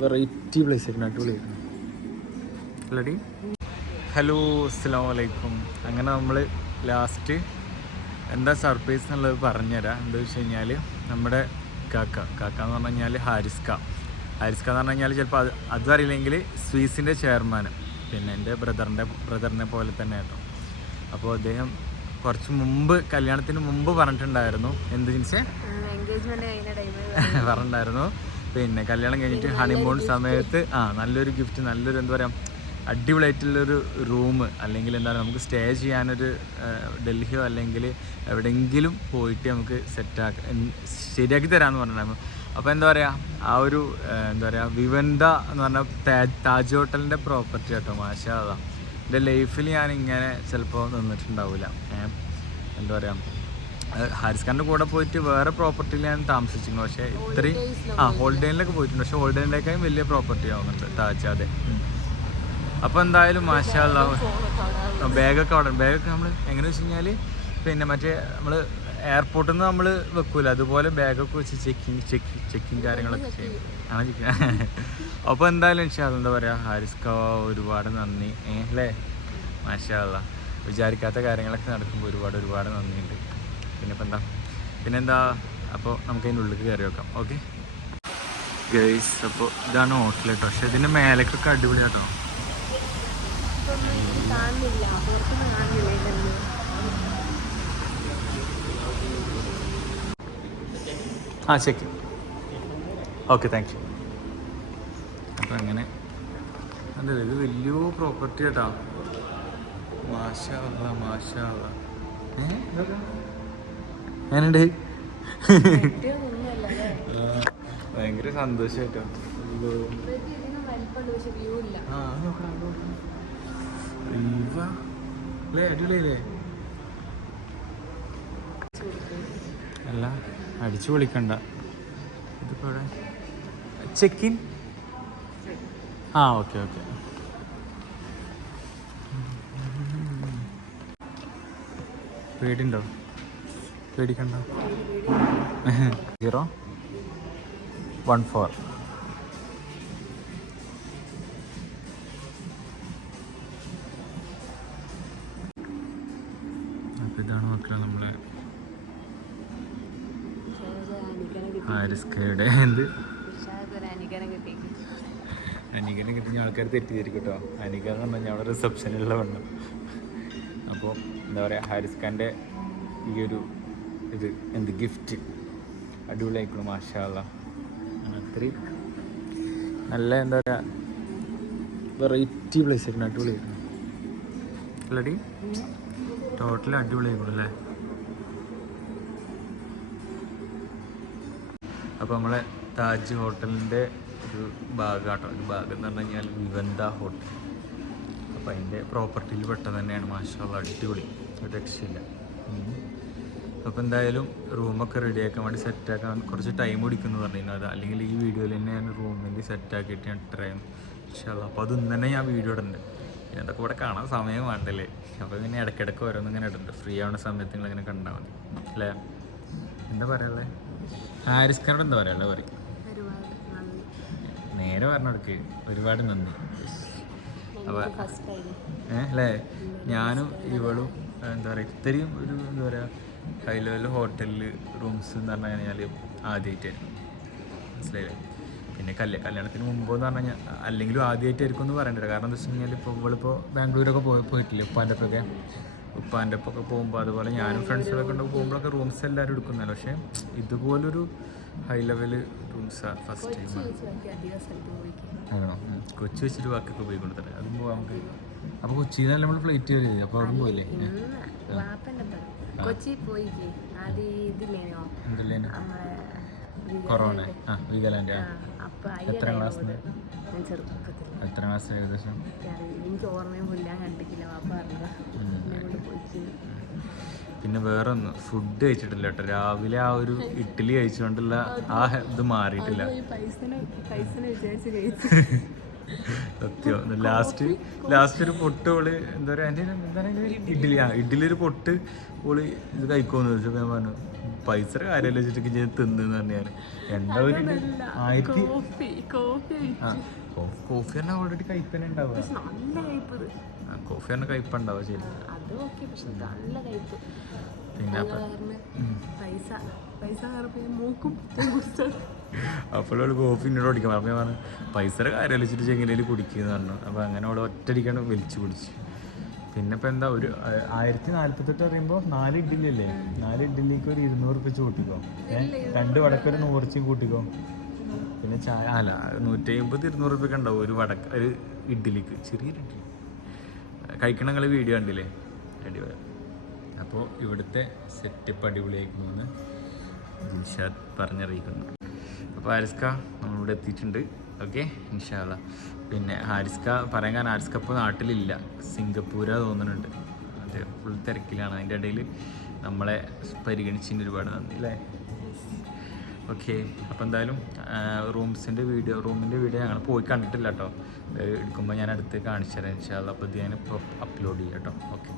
Variety place ആയിരുന്നു അടിപൊളിയായിരുന്നു. അല്ലടി. ഹലോ അസ്സാം വലൈക്കും അങ്ങനെ നമ്മൾ ലാസ്റ്റ് എന്താ സർപ്രൈസ് എന്നുള്ളത് പറഞ്ഞുതരാം. എന്താ വെച്ച് കഴിഞ്ഞാൽ നമ്മുടെ കാക്ക. കാക്ക എന്ന് പറഞ്ഞു കഴിഞ്ഞാൽ ഹാരിസ്ക. ഹാരിസ്ക എന്ന് പറഞ്ഞു കഴിഞ്ഞാൽ ചിലപ്പോൾ അത് അതറിയില്ലെങ്കിൽ അറിയില്ലെങ്കിൽ സ്വീസിന്റെ ചെയർമാൻ പിന്നെ എന്റെ ബ്രദറിന്റെ ബ്രദറിനെ പോലെ തന്നെ കേട്ടോ. അപ്പോൾ അദ്ദേഹം കുറച്ച് മുമ്പ് കല്യാണത്തിന് മുമ്പ് പറഞ്ഞിട്ടുണ്ടായിരുന്നു. എന്ത് ജിൻസേ പറഞ്ഞിട്ടുണ്ടായിരുന്നു. പിന്നെ കല്യാണം കഴിഞ്ഞിട്ട് ഹണിമൂൺ സമയത്ത് ആ നല്ലൊരു ഗിഫ്റ്റ് നല്ലൊരു എന്താ പറയുക അടിപൊളിയായിട്ടുള്ളൊരു റൂം അല്ലെങ്കിൽ എന്താ പറയുക നമുക്ക് സ്റ്റേ ചെയ്യാനൊരു ഡൽഹിയോ അല്ലെങ്കിൽ എവിടെയെങ്കിലും പോയിട്ട് നമുക്ക് സെറ്റാക്കി ശരിയാക്കി തരാമെന്ന് പറഞ്ഞിട്ടുണ്ടായിരുന്നു. അപ്പോൾ എന്താ പറയുക ആ ഒരു എന്താ പറയുക വിവന്ത എന്ന് പറഞ്ഞാൽ താജ് താജ് ഹോട്ടലിന്റെ പ്രോപ്പർട്ടി കേട്ടോ മാഷാ അതാ എന്റെ ലൈഫിൽ ഞാൻ ഇങ്ങനെ ചിലപ്പോൾ നിന്നിട്ടുണ്ടാവില്ല എന്താ പറയുക ഹാരിസ് കൂടെ പോയിട്ട് വേറെ പ്രോപ്പർട്ടിയിൽ ഞാൻ താമസിച്ചിരുന്നു പക്ഷേ ഇത്രയും ആ ഹോൾഡേനിലൊക്കെ പോയിട്ടുണ്ട്. പക്ഷേ ഹോൾഡേനിലേക്കായും വലിയ പ്രോപ്പർട്ടി ആവുന്നുണ്ട് താജ് അതെ അപ്പോൾ എന്തായാലും മാഷാള്ള ബാഗൊക്കെ അവിടെ ബാഗൊക്കെ നമ്മൾ എങ്ങനെ വെച്ച് കഴിഞ്ഞാൽ പിന്നെ മറ്റേ നമ്മൾ എയർപോർട്ടിൽ നിന്ന് നമ്മൾ വെക്കൂല. അതുപോലെ ബാഗൊക്കെ വെച്ച് ചെക്കിങ് ചെക്ക് ചെക്കിങ് കാര്യങ്ങളൊക്കെ ചെയ്യും. ആണ് ചെക്കിങ് അപ്പോൾ എന്തായാലും ഇൻഷാ അല്ലാ, എന്താ പറയുക ഹാരിസ്ക ഒരുപാട് നന്ദി. അല്ലേ? മാഷാള്ള വിചാരിക്കാത്ത കാര്യങ്ങളൊക്കെ നടക്കുമ്പോൾ ഒരുപാട് ഒരുപാട് നന്ദിയുണ്ട്. പിന്നെ ഇപ്പം എന്താ? പിന്നെന്താ? അപ്പോൾ നമുക്ക് അതിന്റെ ഉള്ളിൽ കയറി വെക്കാം ഓക്കെ? ഗൈസ് അപ്പോൾ ഇതാണ് ഹോട്ടൽ കേട്ടോ പക്ഷേ ഇതിന്റെ മേലേക്കൊക്കെ അടിപൊളി കേട്ടോ ആ ചെക്ക് ഓക്കെ താങ്ക് യു അപ്പം അങ്ങനെ. അതെ ഇത് വലിയ പ്രോപ്പർട്ടി കേട്ടോ മാഷാ മാഷാ. ഏ? ആ, ഭയങ്കര സന്തോഷം കേട്ടോ അയ്യോ. ഇവർക്ക് ഇതിന് വലിപ്പമുണ്ട് ഇല്ല. ആ അത് നോക്കണം അത് നോക്കണം അയ്യവ. അല്ലേ അടിച്ചു പൊളിക്കണ്ട. ഇതിപ്പോ ചെക്കിൻ ആ ഓക്കെ ഓക്കെ. പേടിണ്ടോ? പേടിക്കണ്ട. സീറോ വൺ ഫോർ അപ്പോൾ ഇതാണ് മക്കളെ നമ്മളെ ഹാരിസ്കയുടെ എന്ത് അനികനെ കിട്ടിയ ആൾക്കാർ തെറ്റിദ്ധരിക്കും കേട്ടോ അനിക എന്ന് പറഞ്ഞാൽ ഞങ്ങളുടെ റിസപ്ഷനിലുള്ള വണ്ണം അപ്പോൾ എന്താ പറയുക ഹാരിസ് ഖാന്റെ ഈ ഒരു ഇത് എന്ത് ഗിഫ്റ്റ് അടിപൊളിയായിക്കണം മാഷാള്ള അത്രയും. നല്ല എന്താ പറയുക വെറൈറ്റി പ്ലേസ് ആയിരുന്നു അടിപൊളിയായിരുന്നു അല്ലടി ടോട്ടൽ അടിപൊളിയായിക്കണം അല്ലേ? അപ്പോൾ നമ്മളെ താജ് ഹോട്ടലിന്റെ ഒരു ഭാഗമാട്ടോ ഒരു ഭാഗം എന്ന് പറഞ്ഞു കഴിഞ്ഞാൽ വിവന്ത ഹോട്ടൽ. അപ്പോൾ അതിന്റെ പ്രോപ്പർട്ടിയിൽ പെട്ടത് തന്നെയാണ് മാഷാള്ള അടിപൊളി. ഒരു രക്ഷയില്ല. അപ്പോൾ എന്തായാലും റൂമൊക്കെ റെഡിയാക്കാൻ വേണ്ടി സെറ്റാക്കാൻ കുറച്ച് ടൈം പിടിക്കുന്നു പറഞ്ഞിരുന്നു അത് അല്ലെങ്കിൽ ഈ വീഡിയോയിൽ തന്നെ ഞാൻ റൂമിൽ സെറ്റാക്കിയിട്ട് ഞാൻ ഇത്രയും ഇൻഷാല്ല അപ്പോൾ അത് ഇന്ന് തന്നെ ഞാൻ വീഡിയോ ഇടുന്നുണ്ട് പിന്നെ അതൊക്കെ ഇവിടെ കാണാൻ സമയം വേണ്ടല്ലേ? അപ്പോൾ പിന്നെ ഇടയ്ക്കിടയ്ക്ക് ഓരോന്നും ഇങ്ങനെ ഇടുന്നുണ്ട് ഫ്രീ ആവുന്ന സമയത്ത് നിങ്ങൾ ഇങ്ങനെ കണ്ടാൽ മതി. അല്ലേ? എന്താ പറയാനുള്ളത് ഹാരിസ് ഖാനോട് എന്താ പറയാനുള്ളത് പറയും? നേരെ പറഞ്ഞെടുക്ക്. ഒരുപാട് നന്ദി. അപ്പോൾ ഏഹ് അല്ലേ? ഞാനും ഇവളും എന്താ പറയുക ഇത്രയും ഒരു എന്താ പറയുക ഹൈ ലെവൽ ഹോട്ടലിൽ റൂംസ് എന്ന് പറഞ്ഞു കഴിഞ്ഞാൽ ആദ്യമായിട്ടായിരുന്നു മനസ്സിലായില്ലേ? പിന്നെ കല്യാ കല്യാണത്തിന് മുമ്പ് എന്ന് പറഞ്ഞു കഴിഞ്ഞാൽ അല്ലെങ്കിലും ആദ്യമായിട്ടായിരിക്കും എന്ന് പറയണ്ടത് കാരണം എന്താ വെച്ച് കഴിഞ്ഞാൽ ഇപ്പോൾ ഇവളിപ്പോൾ ബാംഗ്ലൂരൊക്കെ പോയി പോയിട്ടില്ലേ ഉപ്പാന്റെ ഒപ്പൊക്കെ ഉപ്പാന്റെ ഒപ്പൊക്കെ പോകുമ്പോൾ അതുപോലെ ഞാനും ഫ്രണ്ട്സുകളൊക്കെ ഉണ്ടാവും പോകുമ്പോഴൊക്കെ റൂംസ് എല്ലാവരും എടുക്കുന്നില്ല. പക്ഷേ ഇതുപോലൊരു high level rooms first time ആണോ. കൊച്ചി വെച്ചിട്ട് വാക്കൊക്കെ പോയി കൊണ്ടുതരാം അതും പോവാം നമുക്ക്. അപ്പോൾ കൊച്ചിയിൽ നിന്ന് നമ്മൾ ഫ്ലൈറ്റ് കയറി അപ്പോൾ അവിടെ പോയില്ലേ? കൊച്ചി പോയി ആദ്യം ഇതില്ലേനോ? കൊറോണ. വീഗലാൻഡ് എത്ര ക്ലാസ് എത്ര ക്ലാസ് ഏകദേശം? എനിക്ക് ഓർമ്മയും പോലും ഞാൻ കണ്ടിട്ടില്ല. വാപ്പ പറഞ്ഞത്. എന്നെ കൊണ്ട് പോയിട്ട് പിന്നെ വേറെ ഒന്ന് ഫുഡ് കഴിച്ചിട്ടില്ല കേട്ടോ. രാവിലെ ആ ഒരു ഇഡ്ഡലി കഴിച്ചുകൊണ്ടുള്ള ആ ഇത് മാറിയിട്ടില്ല. സത്യം. ലാസ്റ്റ് ലാസ്റ്റ് ഒരു പൊട്ട് ഓൾ എന്താ പറയാ എന്റെ ഇഡ്ഡലി. ആ ഇഡ്ഡലി ഒരു പൊട്ട് ഓൾ ഇത് കഴിക്കുമെന്ന് ചോദിച്ചപ്പോൾ ഞാൻ പറഞ്ഞു പൈസ കാര്യമല്ല വെച്ചിട്ട് ഞാൻ തിന്നെന്ന് പറഞ്ഞാൽ എന്താ ഒരു ആയിരത്തി കോഫി പറഞ്ഞാൽ ഓൾറെഡി കയ്പന ഉണ്ടാവുക കോഫി തന്നെ ശരി പക്ഷെ നല്ല കയ്പ്പ് പിന്നെ പൈസ പൈസ മൂക്കും അപ്പോഴോട് കോഫി ഓടിക്കാം ഓടിക്കാൻ പറഞ്ഞു പൈസയുടെ കാര്യം വെച്ചിട്ട് ചെങ്ങലയിൽ കുടിക്കുന്നു പറഞ്ഞു. അപ്പോൾ അങ്ങനെ അവിടെ ഒറ്റടിക്കാണ് വലിച്ചു കുടിച്ച്. പിന്നെ ഇപ്പം എന്താ ഒരു ആയിരത്തി നാൽപ്പത്തെട്ട് പറയുമ്പോൾ നാല് ഇഡ്ഡലി അല്ലേ നാല് ഇഡ്ഡലിക്ക് ഒരു ഇരുന്നൂറ് റുപ്യ കൂട്ടിക്കോ? രണ്ട് വടക്കൊരു നൂറിച്ചും കൂട്ടിക്കോ? പിന്നെ ചായ അല്ല നൂറ്റി അമ്പത് ഇരുന്നൂറ് റുപ്യൊക്കെ ഉണ്ടാവും ഒരു വടക്ക ഒരു ഇഡ്ഡലിക്ക് ചെറിയൊരു ഇഡ്ഡലി. കഴിക്കണ നിങ്ങൾ വീഡിയോ കണ്ടില്ലേ? അടിപൊളി. അപ്പോൾ ഇവിടുത്തെ സെറ്റപ്പ് അടിപൊളിയായിരിക്കുന്നു ജിൻഷാദ് പറഞ്ഞറിയിക്കുന്നു. അപ്പോൾ ഹാരിസ്ക നമ്മളിവിടെ എത്തിയിട്ടുണ്ട്. ഓക്കെ ഇൻഷാല്ല പിന്നെ ഹാരിസ്ക പറയാൻ കാരണം ഹാരിസ്ക ഇപ്പോൾ നാട്ടിലില്ല. സിംഗപ്പൂര തോന്നുന്നുണ്ട്. അത് ഫുൾ തിരക്കിലാണ്. അതിന്റെ ഇടയിൽ നമ്മളെ പരിഗണിച്ചതിന് ഒരുപാട് നന്ദി അല്ലേ? ഓക്കെ അപ്പോൾ എന്തായാലും റൂംസിന്റെ വീഡിയോ റൂമിന്റെ വീഡിയോ ഞങ്ങൾ പോയി കണ്ടിട്ടില്ല കേട്ടോ. എടുക്കുമ്പോൾ ഞാൻ അടുത്ത് കാണിച്ചു തരാം ഇൻഷാല്ല അപ്പോൾ ഇത് ഞാൻ അപ്ലോഡ് ചെയ്യാം കേട്ടോ. ഓക്കെ.